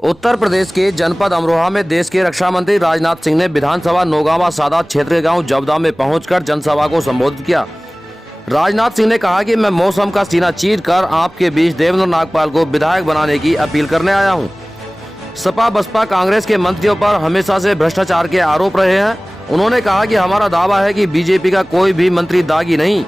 उत्तर प्रदेश के जनपद अमरोहा में देश के रक्षा मंत्री राजनाथ सिंह ने विधानसभा नौगांवा सादात क्षेत्र के गांव जबदा में पहुंचकर जनसभा को संबोधित किया। राजनाथ सिंह ने कहा कि मैं मौसम का सीना चीर कर आपके बीच देवेंद्र नागपाल को विधायक बनाने की अपील करने आया हूं। सपा बसपा कांग्रेस के मंत्रियों पर हमेशा से भ्रष्टाचार के आरोप रहे हैं। उन्होंने कहा कि हमारा दावा है कि बीजेपी का कोई भी मंत्री दागी नहीं।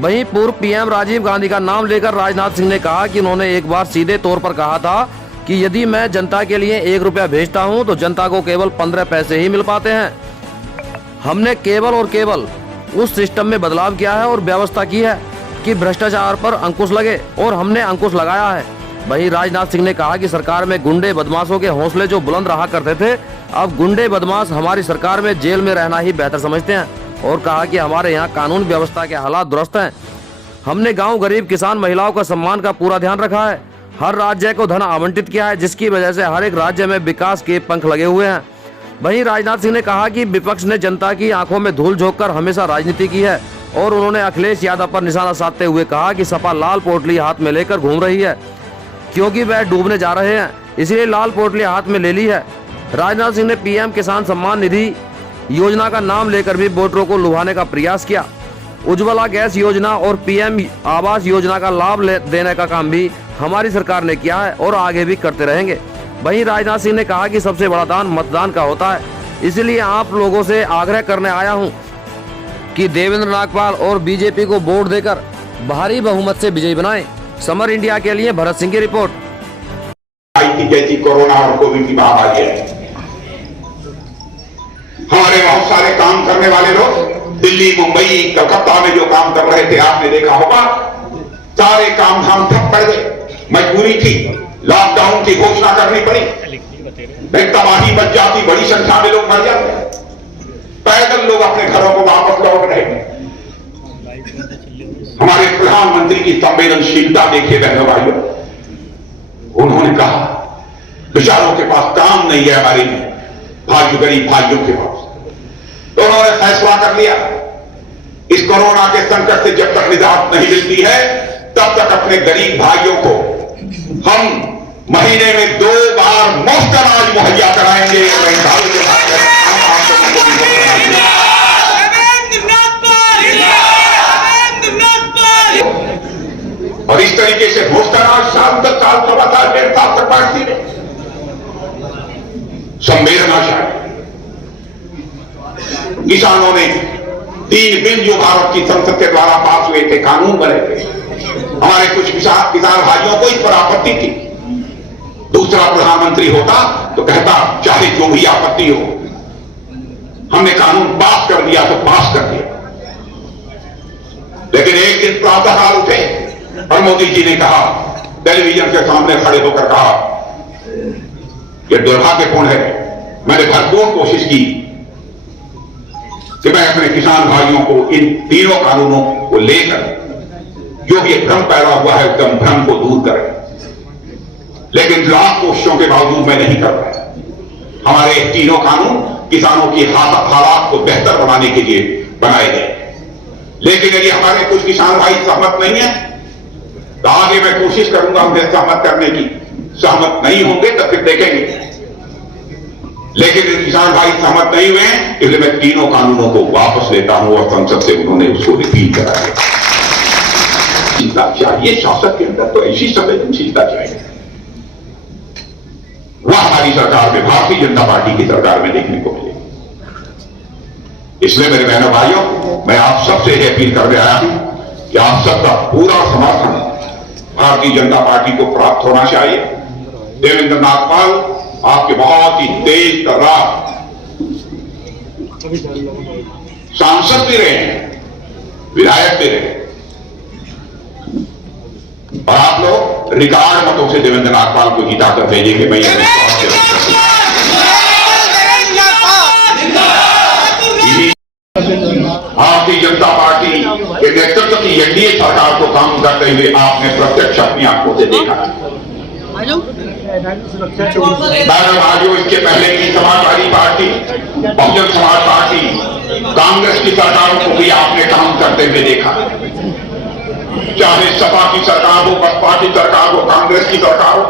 वहीं पूर्व पीएम राजीव गांधी का नाम लेकर राजनाथ सिंह ने कहा कि उन्होंने एक बार सीधे तौर पर कहा था कि यदि मैं जनता के लिए 1 रुपया भेजता हूं तो जनता को केवल 15 पैसे ही मिल पाते हैं। हमने केवल और केवल उस सिस्टम में बदलाव किया है और व्यवस्था की है कि भ्रष्टाचार पर अंकुश लगे, और हमने अंकुश लगाया है। वहीं राजनाथ सिंह ने कहा कि सरकार में गुंडे बदमाशों के हौसले जो बुलंद रहा करते थे, अब गुंडे बदमाश हमारी सरकार में जेल में रहना ही बेहतर समझते हैं, और कहा कि हमारे यहाँ कानून व्यवस्था के हालात दुरुस्त हैं। हमने गाँव, गरीब, किसान, महिलाओं का सम्मान का पूरा ध्यान रखा है। हर राज्य को धन आवंटित किया है, जिसकी वजह से हर एक राज्य में विकास के पंख लगे हुए हैं। वहीं राजनाथ सिंह ने कहा कि विपक्ष ने जनता की आंखों में धूल झोंककर हमेशा राजनीति की है, और उन्होंने अखिलेश यादव पर निशाना साधते हुए कहा कि सपा लाल पोटली हाथ में लेकर घूम रही है, क्योंकि वह डूबने जा रहे हैं, इसलिए लाल पोटली हाथ में ले ली है। राजनाथ सिंह ने पीएम किसान सम्मान निधि योजना का नाम लेकर भी वोटरों को लुभाने का प्रयास किया। उज्ज्वला गैस योजना और पीएम आवास योजना का लाभ देने का काम भी हमारी सरकार ने किया है और आगे भी करते रहेंगे। वहीं राजनाथ सिंह ने कहा कि सबसे बड़ा दान मतदान का होता है, इसलिए आप लोगों से आग्रह करने आया हूं कि देवेंद्र नागपाल और बीजेपी को वोट देकर भारी बहुमत से विजयी बनाएं। समर इंडिया के लिए भरत सिंह की रिपोर्ट। जैसी कोरोना और कोविड की महामारी है, हमारे बहुत सारे काम करने वाले लोग दिल्ली, मुंबई, कलकत्ता में जो काम कर रहे थे, आपने देखा होगा, सारे काम धाम ठप पड़ गए। मजबूरी थी, लॉकडाउन की घोषणा करनी पड़ी, तबाही बच जाती, बड़ी संख्या में लोग मर जाते, पैदल लोग अपने घरों को वापस लौट रहे। हमारे प्रधानमंत्री की संवेदनशीलता देखिए बहनों भाइयों, उन्होंने कहा बेचारों के पास काम नहीं है, हमारे भाइयों, गरीब भाइयों के पास, तो उन्होंने फैसला कर लिया इस कोरोना के संकट से जब तक निजात नहीं मिलती है तब तक अपने गरीब भाइयों को हम महीने में 2 बार मुफ्त अनाज मुहैया कराएंगे। और इस तरीके से मुफ्त अनाज साल तक, साल, 1.25 साल, 1.5 साल तक बांटती है। संवेदनाशाली किसानों ने 3 बिल जो भारत की संसद के द्वारा पास हुए थे, कानून बने थे, हमारे कुछ किसान भाइयों को इस पर आपत्ति थी। दूसरा प्रधानमंत्री होता तो कहता चाहे जो भी आपत्ति हो, हमने कानून पास कर दिया तो पास कर दिया। लेकिन एक दिन प्रातःकाल उठे और मोदी जी ने कहा, टेलीविजन के सामने खड़े होकर कहा, यह दुर्भाग्यपूर्ण है, मैंने भरपूर कोशिश की कि मैं अपने किसान भाइयों को इन तीनों कानूनों को लेकर जो भी भ्रम पैदा हुआ है उसका भ्रम को दूर करें, लेकिन लाख कोशिशों के बावजूद मैं नहीं कर पाया। हमारे तीनों कानून किसानों की हालात को बेहतर बनाने के लिए बनाए गए, लेकिन यदि हमारे कुछ किसान भाई सहमत नहीं है तो आगे मैं कोशिश करूंगा उन्हें सहमत करने की। सहमत नहीं होंगे तो फिर देखेंगे, लेकिन किसान भाई सहमत नहीं हुए हैं, इसलिए मैं तीनों कानूनों को वापस लेता हूं और संसद से उन्होंने उसको रिपील करा दिया। चाहिए शासक के अंदर तो ऐसी संवेदनशीलता चाहिए, वह हमारी सरकार में, भारतीय जनता पार्टी की सरकार में देखने को मिलेगी। इसलिए मेरे बहनों भाइयों, मैं आप सबसे यह अपील करने आया हूं कि आप सबका पूरा समर्थन भारतीय जनता पार्टी को प्राप्त होना चाहिए। देवेंद्र नागपाल आपके बहुत ही तेज तर्रार सांसद भी रहे हैं, विधायक भी रहे, और आप लोग रिकॉर्ड मतों से देवेंद्र नागपाल को जिताकर भेजेंगे। मैं यह विश्वास करता हूं। भारतीय जनता पार्टी के नेतृत्व की एनडीए सरकार को काम करते हुए आपने प्रत्यक्ष अपनी आंखों से देखा। भाइयों, इसके पहले की समाजवादी पार्टी, बहुजन समाज पार्टी, कांग्रेस की सरकारों को भी आपने काम करते हुए देखा। चाहे सपा की सरकार हो, बसपा की सरकार हो, कांग्रेस की सरकार हो,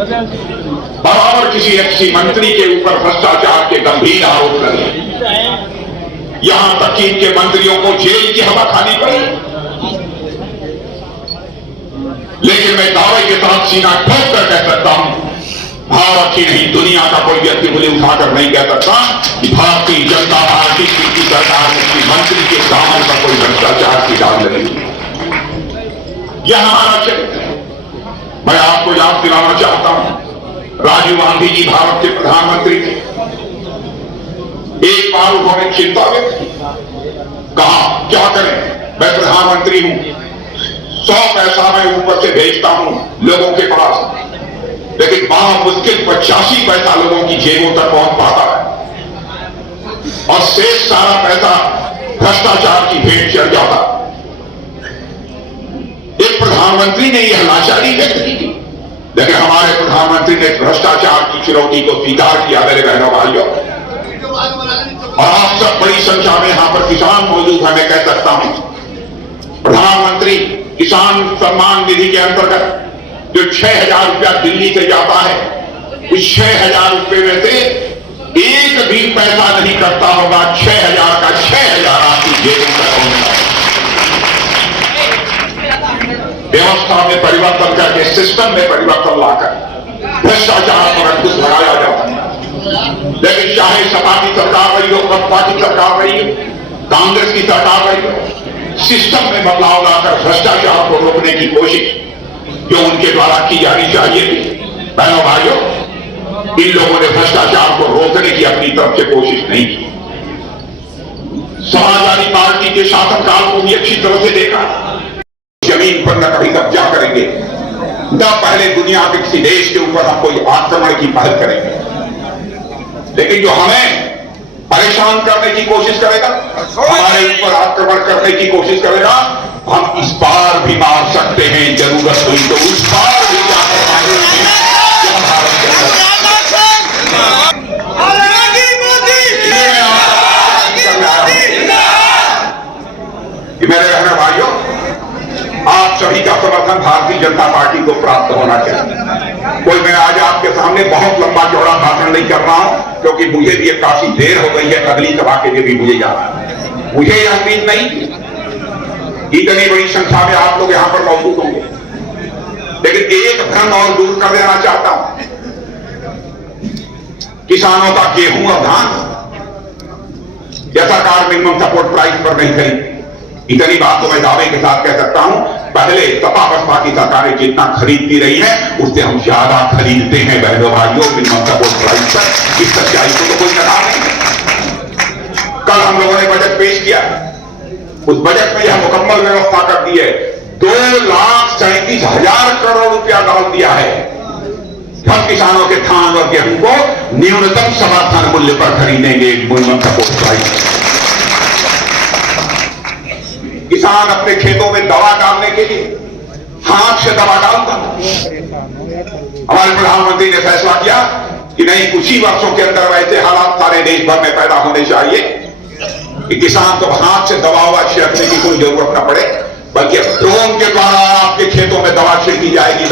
बराबर किसी एचसी मंत्री के ऊपर भ्रष्टाचार के गंभीर आरोप लगे, यहां तक कि इनके मंत्रियों को जेल की हवा खानी पड़ी। लेकिन मैं दावे के साथ सीना ठोक कर कह सकता हूं, भारत ही नहीं दुनिया का कोई व्यक्ति मुझे उठाकर नहीं कह सकता कि भारतीय जनता पार्टी की सरकार में मंत्री के दामन पर कोई भ्रष्टाचार की दाग लगी। यह हमारा चरित्र है। मैं आपको याद दिलाना चाहता हूं, राजीव गांधी जी भारत के प्रधानमंत्री थे। एक बार उन्होंने चिंता व्यक्त की, कहा क्या करें, मैं प्रधानमंत्री हूं, 100 पैसा मैं ऊपर से भेजता हूं लोगों के पास, लेकिन बड़ा मुश्किल 85 पैसा लोगों की जेबों तक पहुंच पाता है और शेष सारा पैसा भ्रष्टाचार की भेंट चढ़ जाता। एक प्रधानमंत्री ने यह लाचारी व्यक्त की थी, लेकिन हमारे प्रधानमंत्री ने भ्रष्टाचार की चुनौती को स्वीकार किया। मेरे बहनों भाइयों, और आप सब बड़ी संख्या में यहां पर किसान मौजूद है, मैं कह सकता हूं प्रधानमंत्री किसान सम्मान निधि के अंतर्गत जो 6,000 रुपया दिल्ली से जाता है, उस 6,000 रुपये में से एक भी पैसा नहीं कटता होगा, 6,000 का 6,000 आपकी जेबों तक पहुंचता है। व्यवस्था में परिवर्तन करके, सिस्टम में परिवर्तन लाकर भ्रष्टाचार पर अंकुश लगाया जाता है। लेकिन चाहे सपा की सरकार रही हो, बसपा की सरकार रही हो, कांग्रेस की सरकार रही हो, सिस्टम में बदलाव लाकर भ्रष्टाचार को रोकने की कोशिश जो उनके द्वारा की जानी चाहिए थी, बहनों भाइयों, इन लोगों ने भ्रष्टाचार को रोकने की अपनी तरफ से कोशिश नहीं की। समाजवादी पार्टी के शासनकाल को भी अच्छी तरह से देखा, जमीन पर न कभी कब्जा करेंगे, न पहले दुनिया के किसी देश के ऊपर हम कोई आक्रमण की पहल करेंगे। लेकिन जो हमें परेशान करने की कोशिश करेगा, हमारे ऊपर आक्रमण करने की कोशिश करेगा, हम इस बार भी मार सकते हैं, जरूरत हुई तो उस बार भी जाकर मारेंगे। मेरे बहनों भाइयों, आप सभी का समर्थन भारतीय जनता पार्टी को प्राप्त होना चाहिए। कोई मैं आज आपके सामने बहुत लंबा चौड़ा भाषण नहीं कर रहा हूं, क्योंकि मुझे भी काफी देर हो गई है, अगली सभा के लिए भी मुझे जाना है। मुझे यह उम्मीद नहीं इतनी बड़ी संख्या में आप लोग यहां पर मौजूद होंगे, लेकिन एक भ्रम और दूर कर देना चाहता हूं। किसानों का गेहूं और धान या सरकार मिनिमम सपोर्ट प्राइस पर नहीं खरीदी, इतनी बात तो मैं दावे के साथ कह सकता हूं। पहले सपा बसपा की सरकारें जितना खरीदती रही है, उससे हम ज्यादा खरीदते हैं बहनों भाइयों, मिनिमम सपोर्ट प्राइस पर। इस सच्चाई को तो कोई नकार नहीं। कल हम लोगों ने बजट पेश किया, उस बजट में यह मुकम्मल व्यवस्था कर दी है, 2,37,000 करोड़ रुपया डाल दिया है। हम किसानों के धान और गेहूं को न्यूनतम समर्थन मूल्य पर खरीदेंगे, मिनिमम सपोर्ट प्राइस। किसान अपने खेतों में दवा डालने के लिए हाथ से दवा डालता, हमारे प्रधानमंत्री ने फैसला किया कि नहीं, कुछ ही वर्षों के अंदर वैसे हालात सारे देश भर में पैदा होने चाहिए कि किसान को हाथ से दवा छिड़कने की कोई जरूरत न पड़े, बल्कि ड्रोन के द्वारा आपके खेतों में दवा छिड़की जाएगी।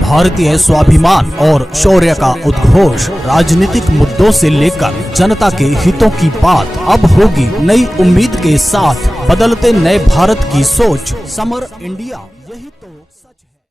भारतीय स्वाभिमान और शौर्य का उद्घोष, राजनीतिक मुद्दों से लेकर जनता के हितों की बात अब होगी नई उम्मीद के साथ। बदलते नए भारत की सोच, समर इंडिया, यही तो सच है।